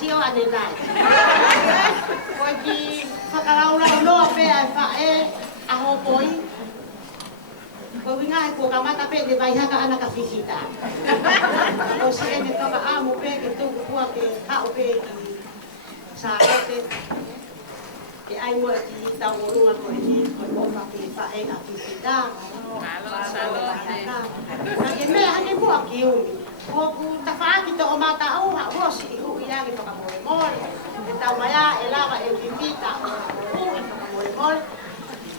sio ane nai. Koe ki whakaraulau noa pēa e whae aho poi. Koe winga e kua kamata pē te vai haka ana ka whiwhita. Koe si ene toka amo pē ke tuku kua ke hao pē ki sārote. Ke ai mua ki tau orunga koe ni, koe koka ki whae a whiwhita. Ke mea hane mua ki umi. Koku ta whaaki to o mata au ha rosi i hui agi toka more more. Ke tau maya e lava e whiwhita o hui toka more more.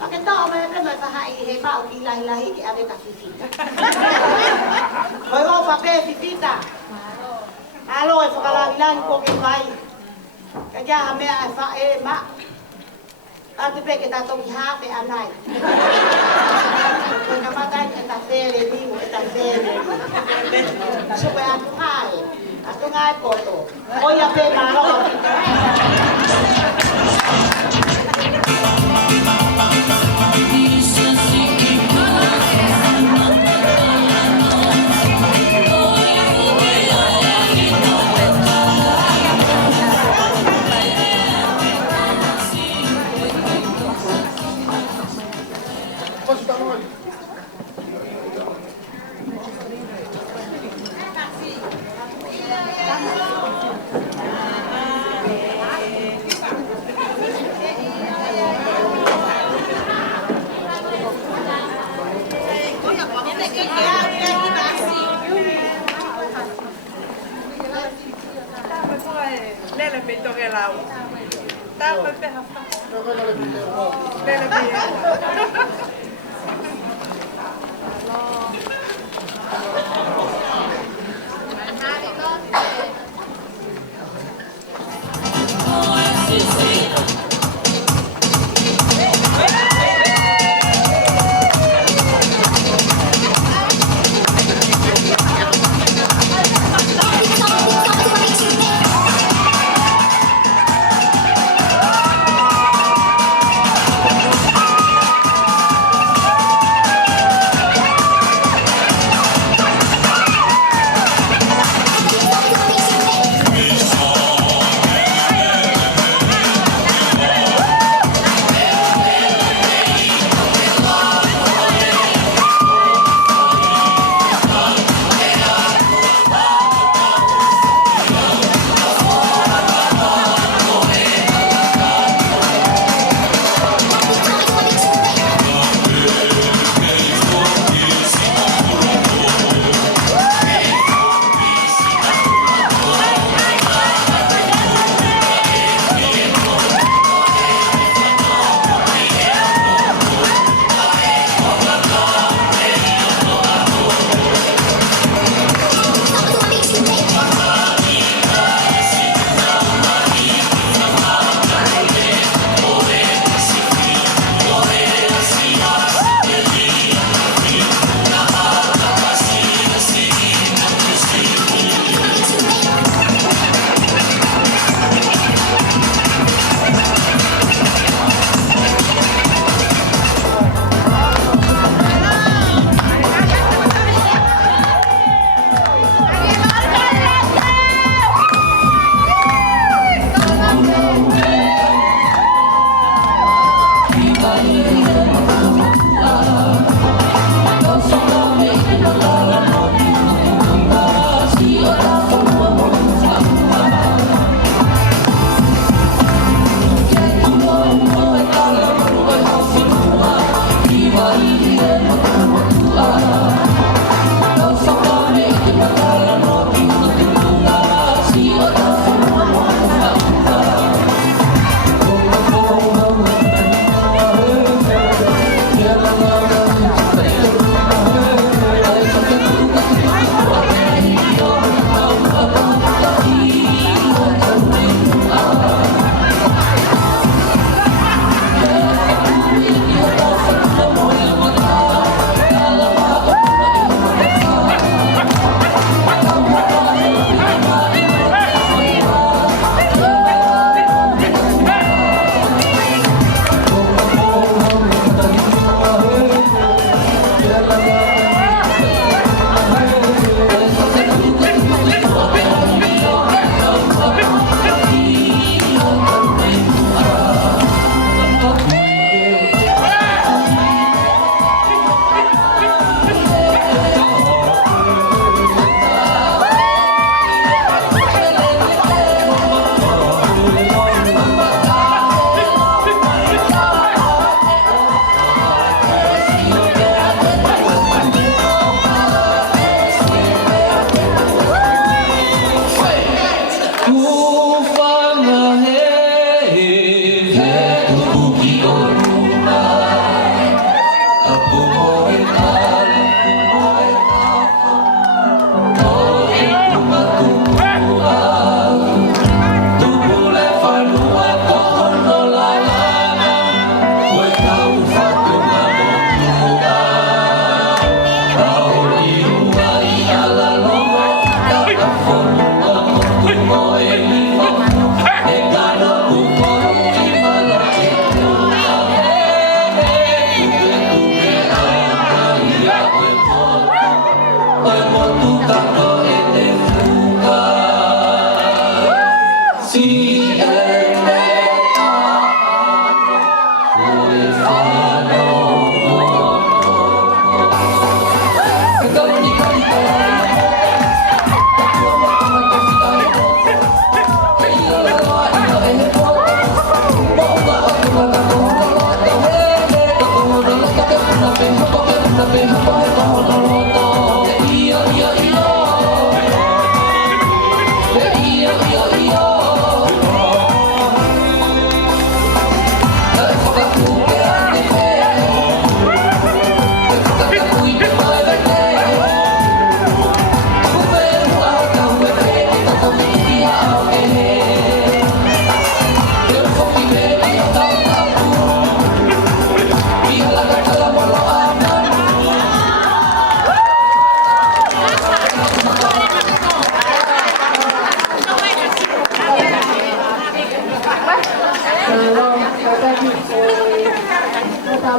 Pake tau me prema whahai he pao ki lahi lahi ki ave ka whiwhita. Koe o pape whiwhita. Alo e whakalahi lahi ko ke whai. Ka kia ha mea e whae ma. Ate peke tato ki hape anai. Koe ka matai e ta where limu e ta where. Supe atu hae. Atu ngai poto. Oia pe maro.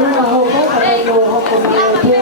luma ho ka ka no ho ko mai